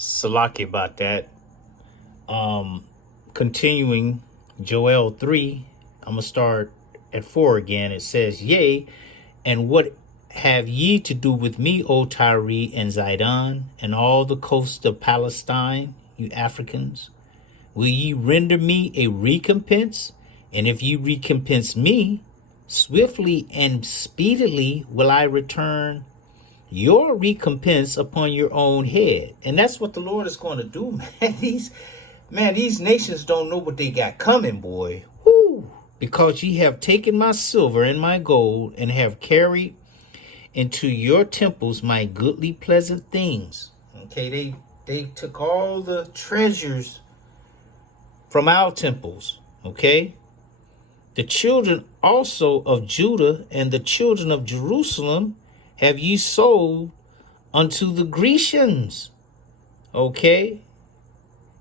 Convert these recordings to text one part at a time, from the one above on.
Salaki about that. Continuing Joel 3, I'm gonna start at 4 again. It says, Yea, and what have ye to do with me, O Tyre and Zidon, and all the coasts of Palestine, you Africans? Will ye render me a recompense? And if ye recompense me, swiftly and speedily will I return your recompense upon your own head. And that's what the Lord is going to do, man. These nations don't know what they got coming, boy. Whoo! Because ye have taken my silver and my gold, and have carried into your temples my goodly pleasant things. Okay, they took all the treasures from our temples. Okay. The children also of Judah and the children of Jerusalem have ye sold unto the Grecians, okay,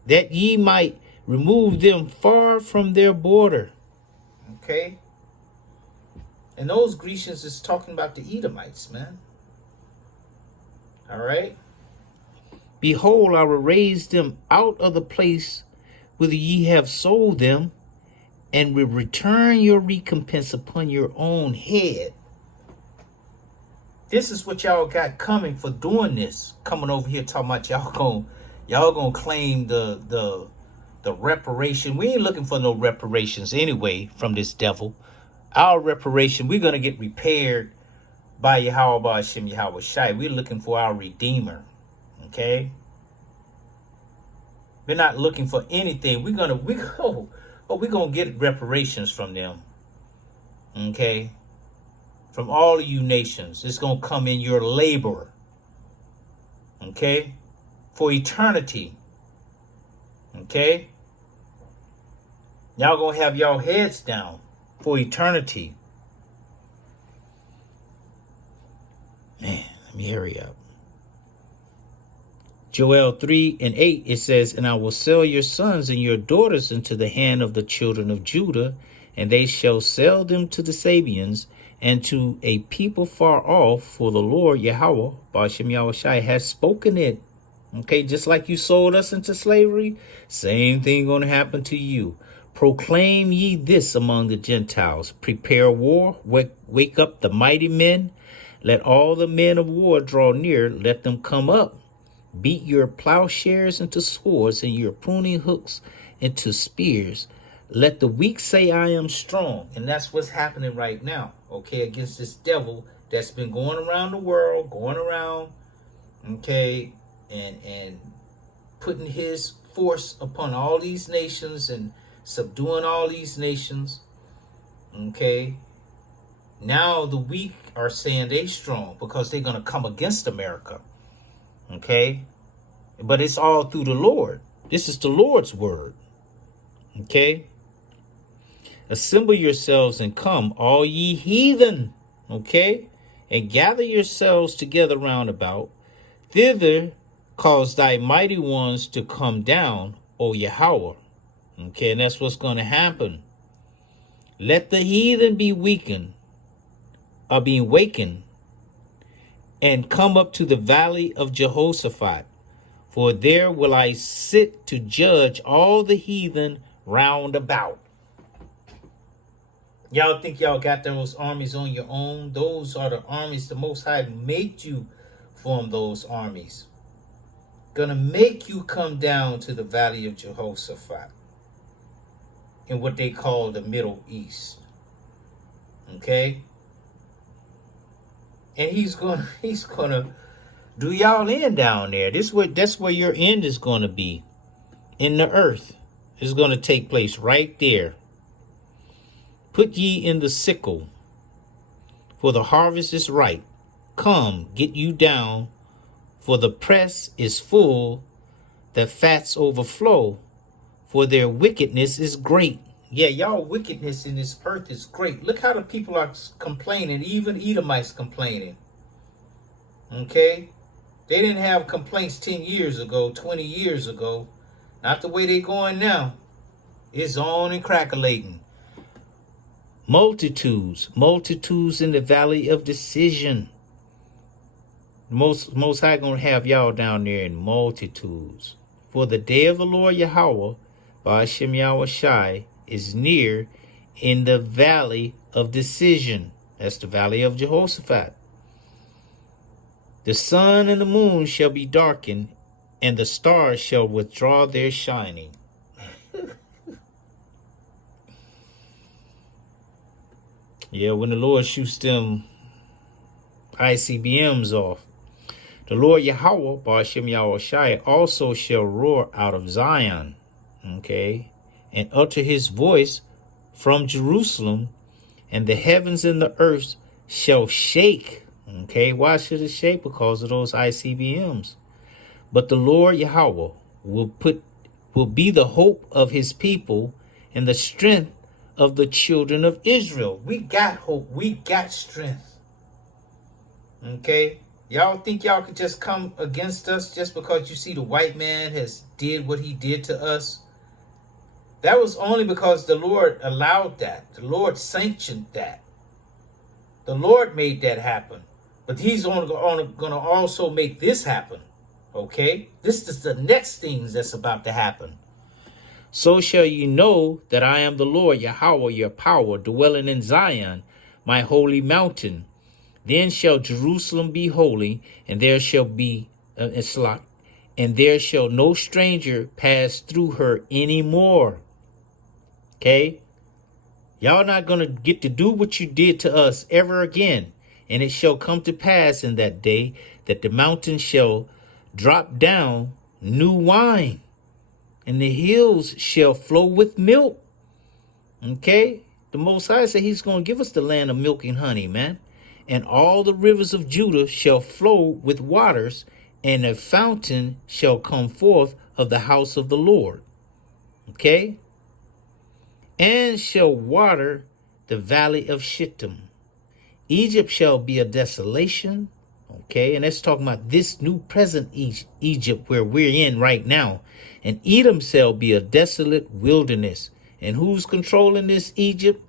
that ye might remove them far from their border, okay? And those Grecians is talking about the Edomites, man. All right? Behold, I will raise them out of the place whither ye have sold them, and will return your recompense upon your own head. This is what y'all got coming for doing this. Coming over here talking about y'all gonna claim the reparation. We ain't looking for no reparations anyway from this devil. Our reparation, we're gonna get repaired by Yahweh Hashem Yahweh Shai. We're looking for our Redeemer. Okay? We're not looking for anything. We're gonna get reparations from them. Okay? From all of you nations. It's going to come in your labor. Okay? For eternity. Okay? Y'all going to have y'all heads down for eternity. Man, let me hurry up. Joel 3 and 8, it says, And I will sell your sons and your daughters into the hand of the children of Judah, and they shall sell them to the Sabians, and to a people far off, for the Lord Yahweh, Ba'ashem Yahushai, has spoken it. Okay, just like you sold us into slavery, same thing going to happen to you. Proclaim ye this among the Gentiles. Prepare war, wake up the mighty men. Let all the men of war draw near, let them come up. Beat your plowshares into swords, and your pruning hooks into spears. Let the weak say, I am strong. And that's what's happening right now, okay, against this devil that's been going around the world, okay, and putting his force upon all these nations and subduing all these nations, okay. Now the weak are saying they strong because they're going to come against America, okay. But it's all through the Lord. This is the Lord's word, okay. Assemble yourselves and come, all ye heathen, okay? And gather yourselves together round about. Thither cause thy mighty ones to come down, O Yahweh. Okay, and that's what's going to happen. Let the heathen be wakened, and come up to the valley of Jehoshaphat. For there will I sit to judge all the heathen round about. Y'all think y'all got those armies on your own? Those are the armies the Most High made you form those armies. Gonna make you come down to the valley of Jehoshaphat in what they call the Middle East. Okay? And he's gonna do y'all in down there. That's where your end is gonna be. In the earth. It's gonna take place right there. Put ye in the sickle, for the harvest is ripe. Come, get you down, for the press is full, the fats overflow, for their wickedness is great. Yeah, y'all wickedness in this earth is great. Look how the people are complaining, even Edomites complaining. Okay? They didn't have complaints 10 years ago, 20 years ago. Not the way they going now. It's on and crackling. Multitudes in the valley of decision. Most High gonna have y'all down there in multitudes. For the day of the Lord Yahweh, Ba'ashem Yahweh Shai, is near in the valley of decision. That's the valley of Jehoshaphat. The sun and the moon shall be darkened, and the stars shall withdraw their shining. Yeah, when the Lord shoots them ICBMs off. The Lord Yahweh, Ba'ashem Yahweh Shai, also shall roar out of Zion, okay, and utter his voice from Jerusalem, and the heavens and the earth shall shake. Okay, why should it shake? Because of those ICBMs. But the Lord Yahweh will be the hope of his people and the strength of the children of Israel. We got hope. We got strength. Okay? Y'all think y'all could just come against us just because you see the white man has did what he did to us? That was only because the Lord allowed that. The Lord sanctioned that. The Lord made that happen. But he's only going to also make this happen. Okay? This is the next things that's about to happen. So shall you know that I am the Lord, Yahweh, your power, dwelling in Zion, my holy mountain. Then shall Jerusalem be holy, and there shall be and there shall no stranger pass through her anymore. Okay? Y'all not going to get to do what you did to us ever again. And it shall come to pass in that day that the mountains shall drop down new wine, and the hills shall flow with milk. Okay? The Most High said he's going to give us the land of milk and honey, man. And all the rivers of Judah shall flow with waters, and a fountain shall come forth of the house of the Lord. Okay? And shall water the valley of Shittim. Egypt shall be a desolation. Okay, and that's talking about this new present Egypt where we're in right now. And Edom shall be a desolate wilderness. And who's controlling this Egypt?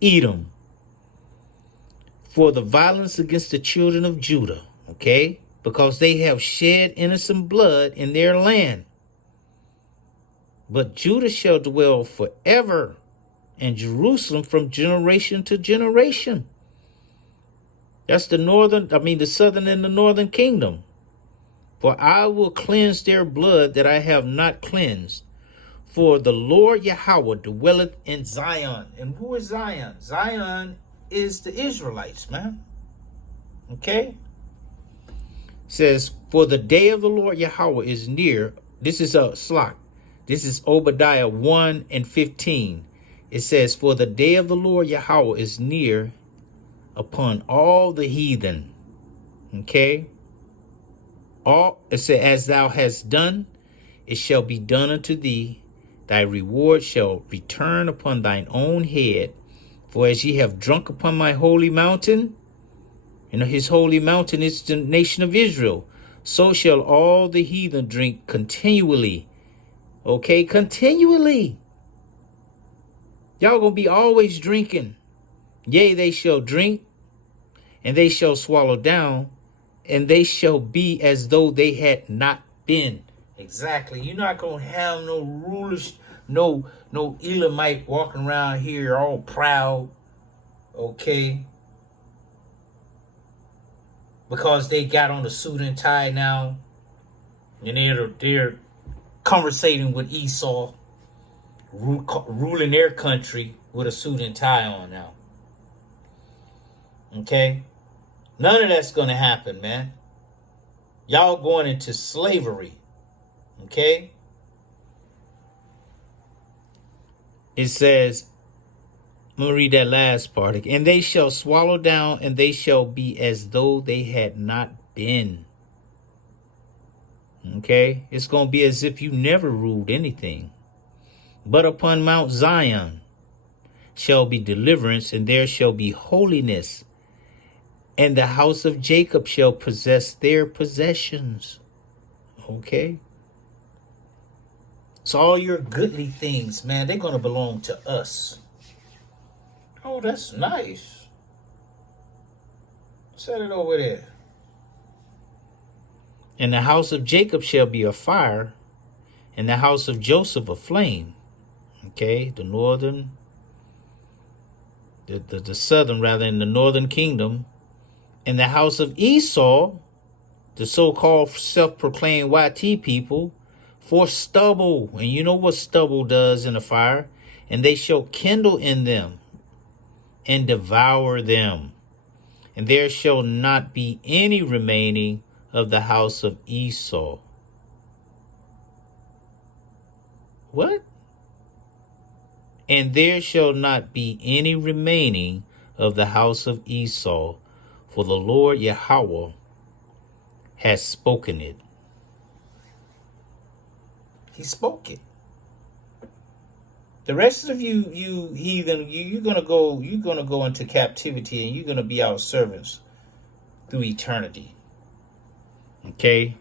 Edom. For the violence against the children of Judah. Okay, because they have shed innocent blood in their land. But Judah shall dwell forever, and Jerusalem from generation to generation. That's the southern and the northern kingdom. For I will cleanse their blood that I have not cleansed. For the Lord Yahweh dwelleth in Zion. And who is Zion? Zion is the Israelites, man. Okay? It says, for the day of the Lord Yahweh is near. This is a slok. This is Obadiah 1 and 15. It says, for the day of the Lord Yahweh is near upon all the heathen. Okay? It says, as thou hast done, it shall be done unto thee. Thy reward shall return upon thine own head. For as ye have drunk upon my holy mountain, his holy mountain is the nation of Israel, so shall all the heathen drink continually. Okay? Continually. Y'all gonna be always drinking. Yea, they shall drink, and they shall swallow down, and they shall be as though they had not been. Exactly. You're not gonna have no rulers, no Elamite walking around here all proud, okay? Because they got on a suit and tie now, and they're conversating with Esau, ruling their country with a suit and tie on now. Okay? None of that's going to happen, man. Y'all going into slavery. Okay? It says, I'm going to read that last part. And they shall swallow down, and they shall be as though they had not been. Okay? It's going to be as if you never ruled anything. But upon Mount Zion shall be deliverance, and there shall be holiness. And the house of Jacob shall possess their possessions. Okay? So all your goodly things, man, they're going to belong to us. Oh, that's nice. Set it over there. And the house of Jacob shall be a fire, and the house of Joseph a flame. Okay, the northern, the southern rather, in the northern kingdom. And the house of Esau, the so-called self-proclaimed YT people, for stubble. And you know what stubble does in a fire. And they shall kindle in them and devour them. And there shall not be any remaining of the house of Esau. What? And there shall not be any remaining of the house of Esau, for the Lord Yahweh has spoken it. He spoke it. The rest of you heathen, you're gonna go into captivity, and you're gonna be our servants through eternity. Okay.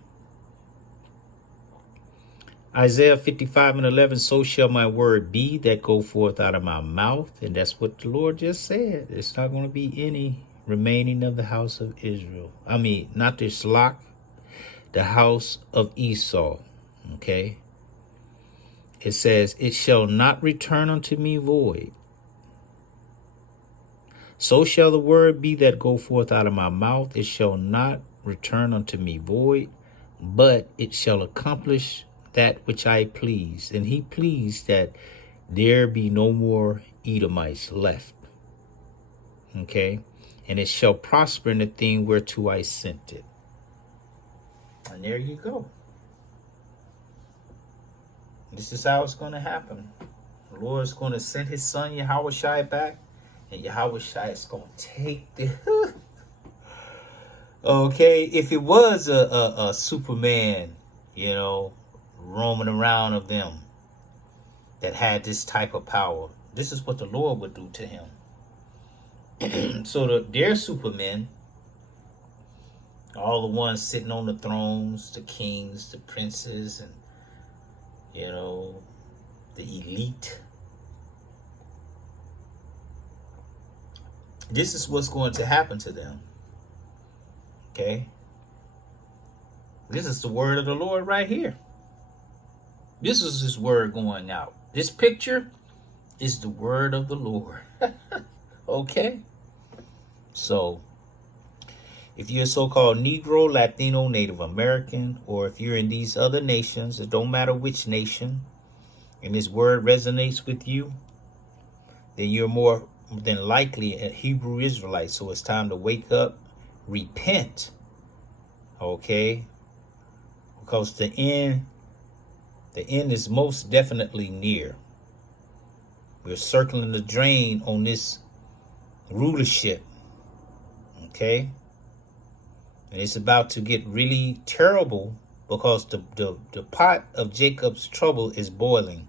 Isaiah 55:11, so shall my word be that go forth out of my mouth. And that's what the Lord just said. It's not going to be any remaining of the house of Israel. I mean, not this lock, the house of Esau. Okay. It says, it shall not return unto me void. So shall the word be that go forth out of my mouth. It shall not return unto me void, but it shall accomplish that which I please. And he pleased that there be no more Edomites left. Okay. And it shall prosper in the thing whereto I sent it. And there you go. This is how it's going to happen. The Lord is going to send his son Yahweh Shai back. And Yahweh Shai is going to take the... Okay. If it was a Superman, you know, roaming around of them that had this type of power, this is what the Lord would do to him. So their supermen, all the ones sitting on the thrones, the kings, the princes, and you know, the elite, this is what's going to happen to them. Okay, this is the word of the Lord right here. This is his word going out. This picture is the word of the Lord. Okay? So, if you're a so-called Negro, Latino, Native American, or if you're in these other nations, it don't matter which nation, and this word resonates with you, then you're more than likely a Hebrew Israelite. So it's time to wake up, repent. Okay? Because the end is most definitely near. We're circling the drain on this rulership. Okay? And it's about to get really terrible because the pot of Jacob's trouble is boiling.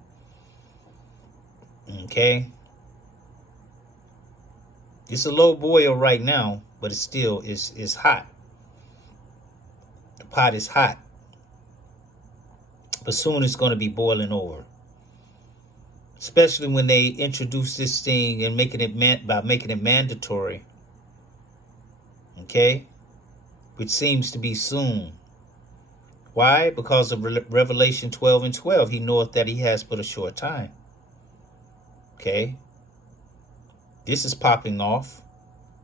Okay? It's a low boil right now, but it still is hot. The pot is hot. But soon it's going to be boiling over. Especially when they introduce this thing and making it mandatory. Okay? Which seems to be soon. Why? Because of Revelation 12:12. He knoweth that he has but a short time. Okay? This is popping off.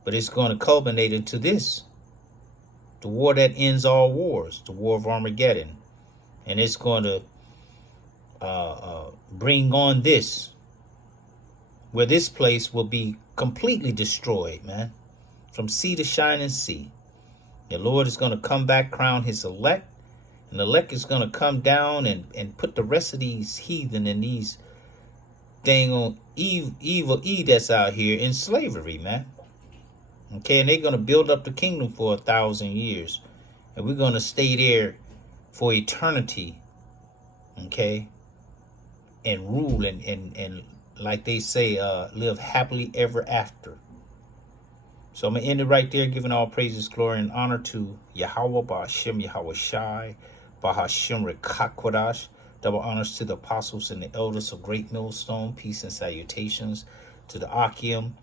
But it's going to culminate into this. The war that ends all wars. The war of Armageddon. And it's going to bring on this, where this place will be completely destroyed, man, from sea to shining sea. The Lord is going to come back, crown his elect, and the elect is going to come down and put the rest of these heathen and these dang on evil that's out here in slavery, man. Okay, and they're going to build up the kingdom for 1,000 years, and we're going to stay there for eternity. Okay, and rule and like they say, live happily ever after. So I'm going to end it right there, giving all praises, glory, and honor to Yahweh, Ba'ashem, Yahweh Shai, Ba'ashem Rekakwadash. Double honors to the apostles and the elders of Great Millstone. Peace and salutations to the Akim.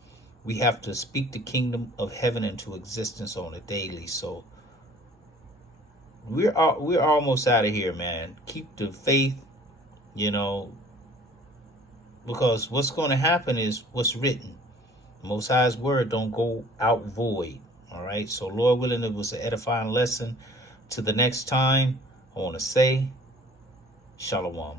We have to speak the kingdom of heaven into existence on a daily. So we're almost out of here, man. Keep the faith, you know, because what's going to happen is what's written. Most High's word don't go out void. All right. So, Lord willing, it was an edifying lesson. To the next time, I want to say, Shalom.